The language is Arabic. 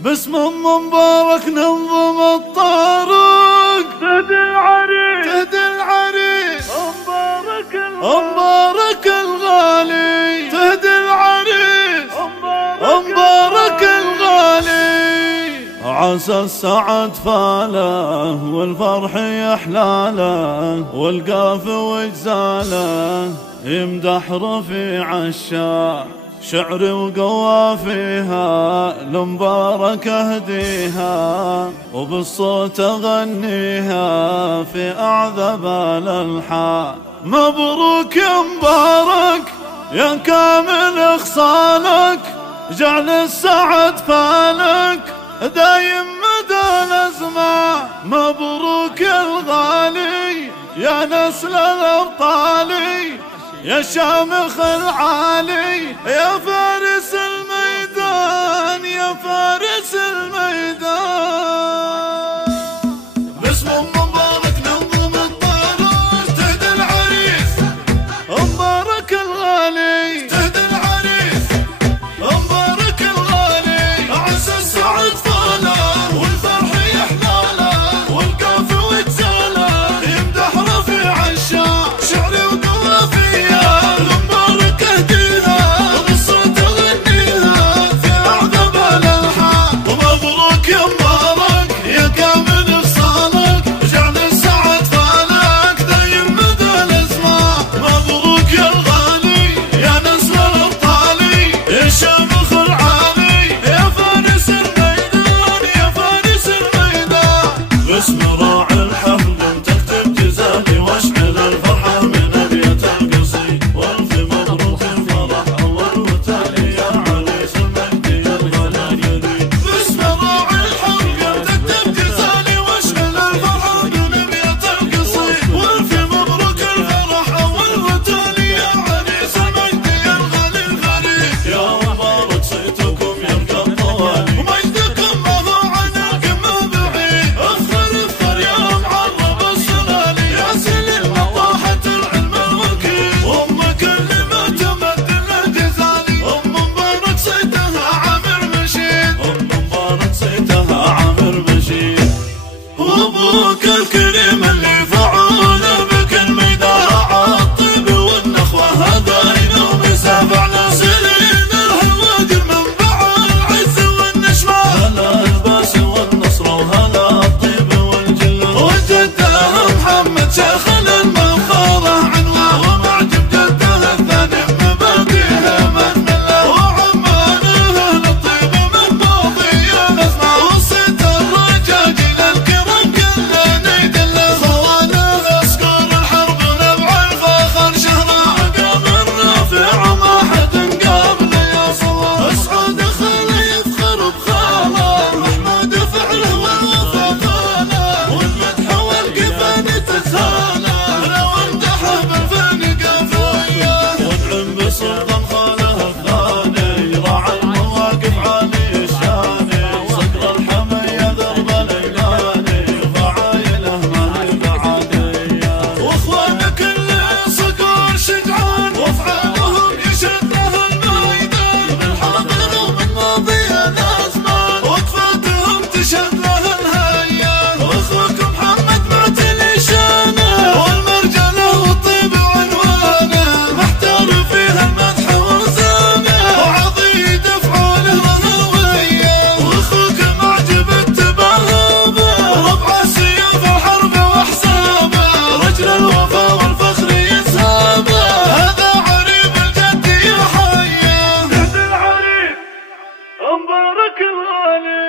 باسم مبارك ننظم الطارق، تهدي العريس تهدي العريس مبارك الغالي، تهدي العريس مبارك الغالي. عسى السعد فاله والفرح يحلاله، والقاف وجزاله يمدح رفيع الشاع. شعري وقوافيها لمبارك اهديها، وبالصوت اغنيها في اعذب الالحان. مبروك يا مبارك يا كامل اخصالك، جعل السعد فالك دايم مدى الازمان. مبروك يا الغالي يا نسل الابطالي، يا شامخ العالي، يا فارس الميدان، يا فارس الميدان. باسم مبارك ننظم الطارق، تهدي العريس مبارك الغالي، تهدي العريس مبارك الغالي. عسى السعد فاله والفرح يحلاله، والكاف وجزاله يمدح رفيع الشاع. شعري مبروك الكريم اللي فعوله بكل ميدان. الطيب والنخوة هداينا ومسافعنا سنين الهوادي منبع العز والنشوة. هلا الباس والنصر وهلا الطيب والجلة، وجده محمد شيخ المفخرة عنوة، ومعجب جده الثاني مبادئه من مله، وعمانه للطيب من ماضي الاسماء. وصيت الرجاج للكرم مبارك الغالي.